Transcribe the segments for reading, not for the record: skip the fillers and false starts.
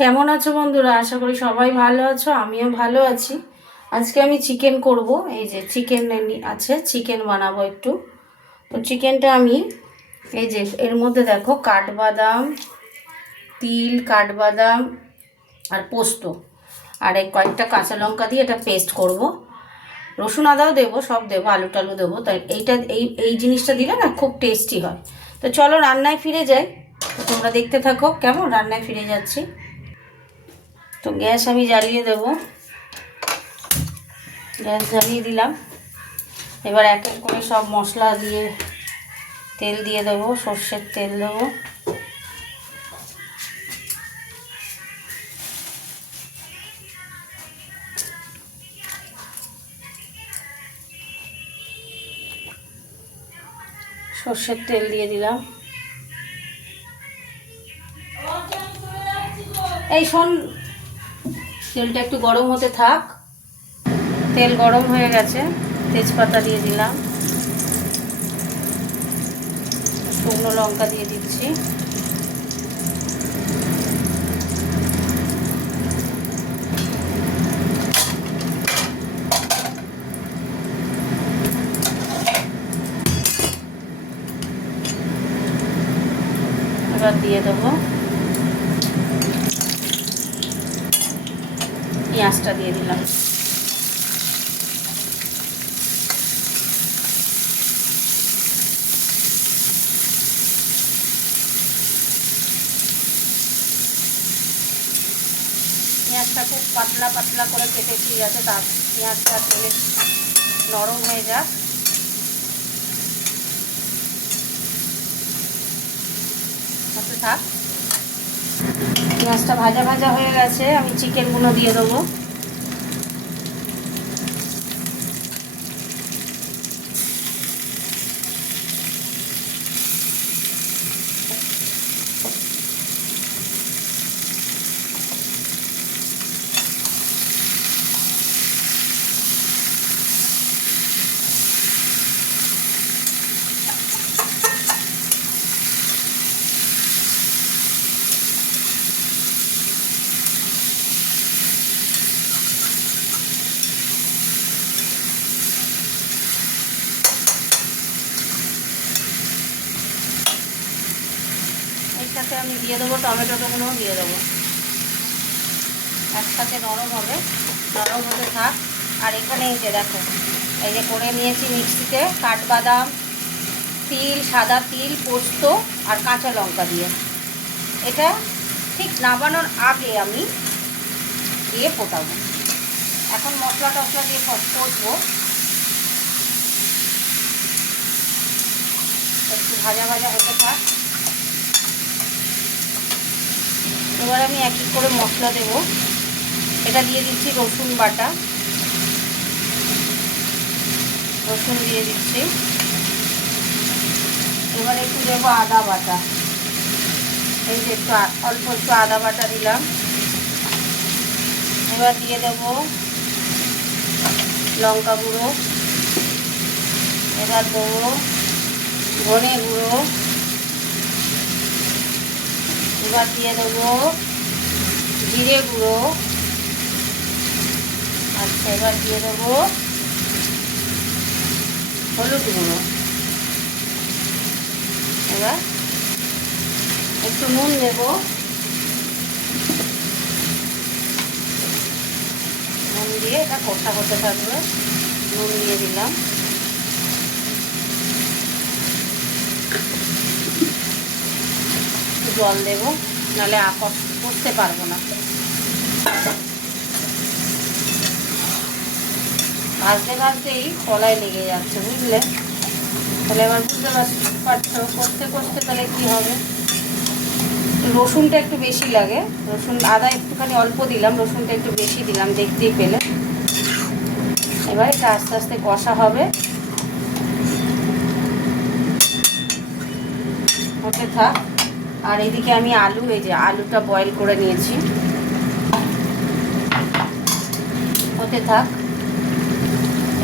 কেমন আছো বন্ধুরা? আশা করি সবাই ভালো আছো, আমিও ভালো আছি। আজকে আমি চিকেন করব। এই যে চিকেন আছে, চিকেন বানাবো একটু। তো চিকেনটা আমি এই যে এর মধ্যে দেখো কাঠবাদাম, তিল, কাঠবাদাম আর পোস্ত আর এই কয়েকটা কাঁচা লঙ্কা দিয়ে এটা পেস্ট করব। রসুন আদাও দেবো, সব দেবো, আলু টালু দেবো। তাই এইটা এই জিনিসটা দিলে না খুব টেস্টি হয়। তো চলো রান্নায় ফিরে যাই। তো তোমরা দেখতে থাকো কেমন রান্নায় ফিরে যাচ্ছি। তো গ্যাস আমি জ্বালিয়ে দেব। গ্যাস জ্বালিয়ে দিলাম। এবার এক এক করে সব মশলা দিয়ে তেল দিয়ে দেবো, সর্ষের তেল দেবো। সর্ষের তেল দিয়ে দিলাম। এই শোন, তেলটা একটু গরম হতে থাক। তেল গরম হয়ে গেছে, তেজপাতা দিয়ে দিলাম, শুকনো লঙ্কা দিয়ে দিচ্ছি। এবার দিয়ে দেবো পেঁয়াজটা, দিয়ে দিলাম। পেঁয়াজটা খুব পাতলা পাতলা করে কেটেছি যাতে তার পেঁয়াজটা তেলে নরম হয়ে যাক। হতে থাক। পেঁয়াজটা ভাজা ভাজা হয়ে গেছে, আমি চিকেনগুলো দিয়ে দেবো। এর সাথে আমি দিয়ে দেবো টমেটোগুলোও দিয়ে দেবো। একসাথে নরম হবে, নরম হতে থাক। আর এখানে এই যে দেখো, এই যে করে নিয়েছি মিক্সিতে কাঠবাদাম, তিল, সাদা তিল, পোস্ত আর কাঁচা লঙ্কা দিয়ে। এটা ঠিক নামানোর আগে আমি দিয়ে ফোটাবো। এখন মশলা টশলা দিয়ে কষবো। একটু ভাজা ভাজা হতে থাক। এবার আমি এক এক করে মশলা দেব। এটা দিয়ে দিচ্ছি রসুন বাটা, রসুন দিয়ে দিচ্ছি। এবার একটু দেবো আদা বাটা, এই যে একটু অল্প একটু আদা বাটা দিলাম। এবার দিয়ে দেবো লঙ্কা গুঁড়ো। এবার দেবো ধনে গুঁড়ো। এবার দিয়ে দেবো জিরে গুঁড়ো। আচ্ছা, এবার দিয়ে দেবো হলুদ গুঁড়ো। এবার একটু নুন দেবো। নুন দিয়ে এটা কষা করতে থাকবে। নুন দিয়ে দিলাম। জল দেবো, নাহলে কষতে পারবো না। ভাজতে ভাজতেই কলাই লেগে যাচ্ছে, বুঝলে? তাহলে এবার বুঝতে পারছো কষতে কষতে তাহলে কী হবে। রসুনটা একটু বেশি লাগে, রসুন আদা একটুখানি অল্প দিলাম, রসুনটা একটু বেশি দিলাম দেখতেই পেলে। এবার এটা আস্তে আস্তে কষা হবে, হতে থাক। আর এদিকে আমি আলু, এই যে আলুটা বয়েল করে নিয়েছি, হতে থাক।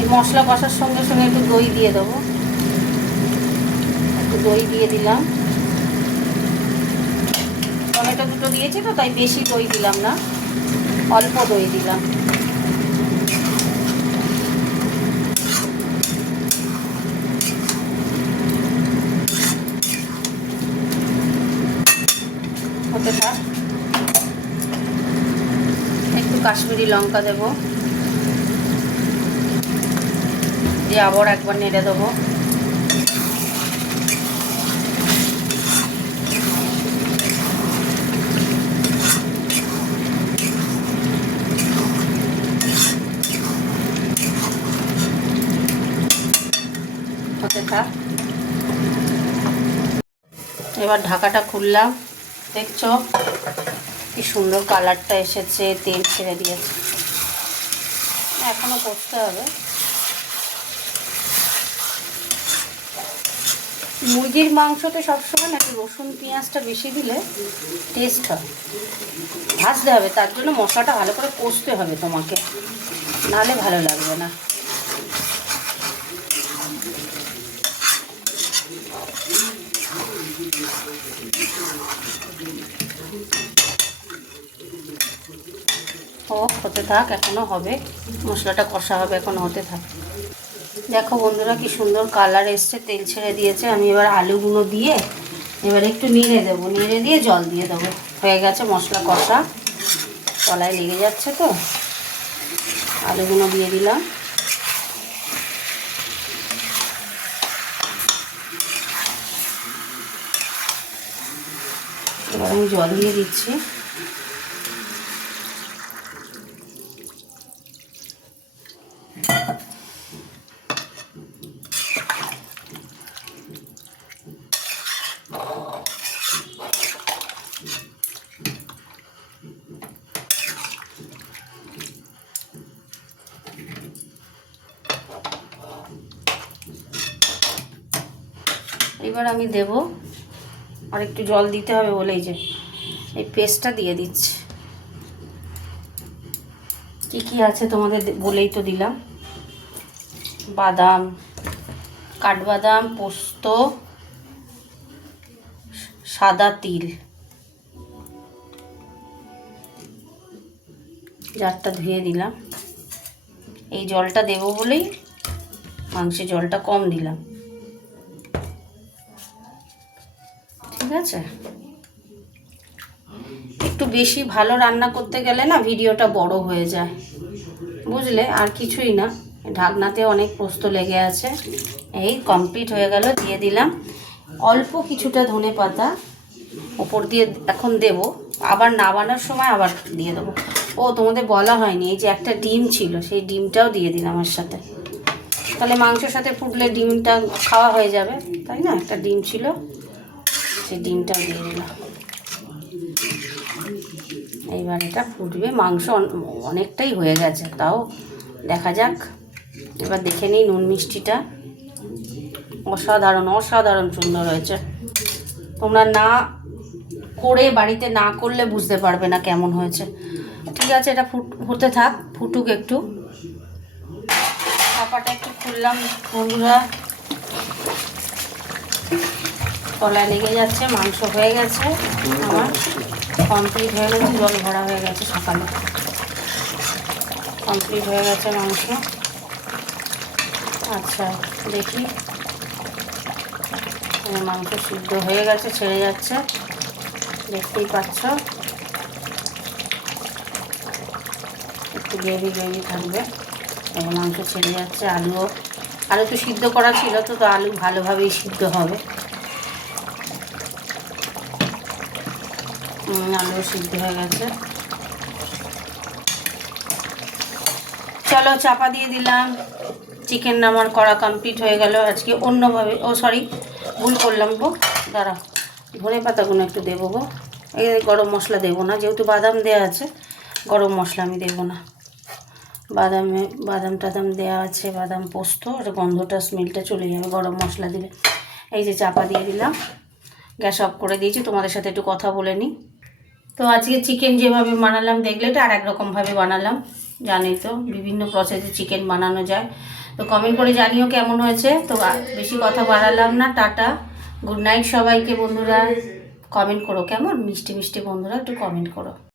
এই মশলা কষার সঙ্গে সঙ্গে একটু দই দিয়ে দেবো। একটু দই দিয়ে দিলাম। টমেটো দুটো দিয়েছি তো, তাই বেশি দই দিলাম না, অল্প দই দিলাম। হতে থাক। একটু কাশ্মীরি লঙ্কা দেবো, দিয়ে আবার একবার নেড়ে দেবো। হতে থাক। এবার ঢাকাটা খুললাম, দেখছো কি সুন্দর কালারটা এসেছে, তেল ছেড়ে দিয়েছে। এখনো করতে হবে। মুরগির মাংসতে সবসময় নাকি রসুন পেঁয়াজটা বেশি দিলে টেস্ট হয়। ভাজতে হবে, তার জন্য মশলাটা ভালো করে কষতে হবে তোমাকে, নাহলে ভালো লাগবে না। ও হতে থাক, এখনো হবে, মশলাটা কষা হবে, এখনো হতে থাক। দেখো বন্ধুরা কি সুন্দর কালার এসছে, তেল ছেড়ে দিয়েছে। আমি এবার আলুগুলো দিয়ে এবার একটু নেড়ে দেবো, নেড়ে দিয়ে জল দিয়ে দেবো। হয়ে গেছে মশলা কষা, তলায় লেগে যাচ্ছে তো। আলুগুলো দিয়ে দিলাম। এবার আমি জল দিয়ে দিচ্ছি। এবার আমি দেব, আর একটু জল দিতে হবে বলেই যে এই পেস্টটা দিয়ে দিচ্ছি। কি কি আছে তোমাদের বলেই তো দিলাম। বাদাম, কাঠবাদাম, পোস্ত, সাদা তিল, জারটা ধুয়ে দিলাম। এই জলটা দেবো বলেই মাংসে জলটা কম দিলাম, ঠিক আছে। একটু বেশি ভালো রান্না করতে গেলে না ভিডিওটা বড় হয়ে যায়, বুঝলে, আর কিছুই না। ঢাকনাতে অনেক পোস্ত লেগে আছে। এই কমপ্লিট হয়ে গেল, দিয়ে দিলাম অল্প কিছুটা ধনে পাতা ওপর দিয়ে। এখন দেব, আবার নামানোর সময় আবার দিয়ে দেবো। ও তোমাদের বলা হয়নি, এই যে একটা ডিম ছিল, সেই ডিমটাও দিয়ে দিলাম এর সাথে। তাহলে মাংসের সাথে ফুটলে ডিমটা খাওয়া হয়ে যাবে, তাই না। একটা ডিম ছিল, সেই ডিমটাও দিয়ে দিলাম। এইবার এটা ফুটবে। মাংস অনেকটাই হয়ে গেছে, তাও দেখা যাক। এবার দেখে নিই নুন মিষ্টিটা। অসাধারণ অসাধারণ সুন্দর হয়েছে। তোমরা না করে, বাড়িতে না করলে বুঝতে পারবে না কেমন হয়েছে। ঠিক আছে, এটা হতে থাক, ফুটুক একটু। চাপাটা একটু খুললাম বন্ধুরা, তলায় লেগে যাচ্ছে। মাংস হয়ে গেছে আমার, কমপ্লিট হয়ে গেছে। জল ভরা হয়ে গেছে, সকালে কমপ্লিট হয়ে গেছে মাংস। আচ্ছা দেখি, মাংস সিদ্ধ হয়ে গেছে, ছেড়ে যাচ্ছে, দেখতেই পাচ্ছ। একটু গ্রেভি গ্রেভি থাকবে, এবং মাংস ছেড়ে যাচ্ছে। আলু তো সিদ্ধ করা ছিল, তো আলু ভালোভাবেই সিদ্ধ হবে। আলু সিদ্ধ হয়ে গেছে। চলো চাপা দিয়ে দিলাম। চিকেন আমার করা কমপ্লিট হয়ে গেল। আজকে অন্যভাবে, সরি ভুল করলাম গো, দাঁড়া, ধনে পাতাগুলো একটু দেবো গো। এই গরম মশলা দেবো না, যেহেতু বাদাম দেওয়া আছে, গরম মশলা আমি দেবো না। বাদাম টাদাম দেওয়া আছে, বাদাম পোস্ত, আর গন্ধটা স্মেলটা চলে যাবে গরম মশলা দিলে। এই যে চাপা দিয়ে দিলাম, গ্যাস অফ করে দিয়েছি। তোমাদের সাথে একটু কথা বলে নিই। তো আজকে চিকেন যেভাবে বানালাম দেখলে, এটা আর এক রকমভাবে বানালাম। জানোই তো বিভিন্ন প্রসেসে চিকেন বানানো যায়। তো কমেন্ট করে জানিও কেমন হয়েছে। তো বেশি কথা বাড়ালাম না, টাটা, গুড নাইট সবাইকে বন্ধুরা। কমেন্ট করো কেমন, মিষ্টি মিষ্টি বন্ধুরা একটু কমেন্ট করো।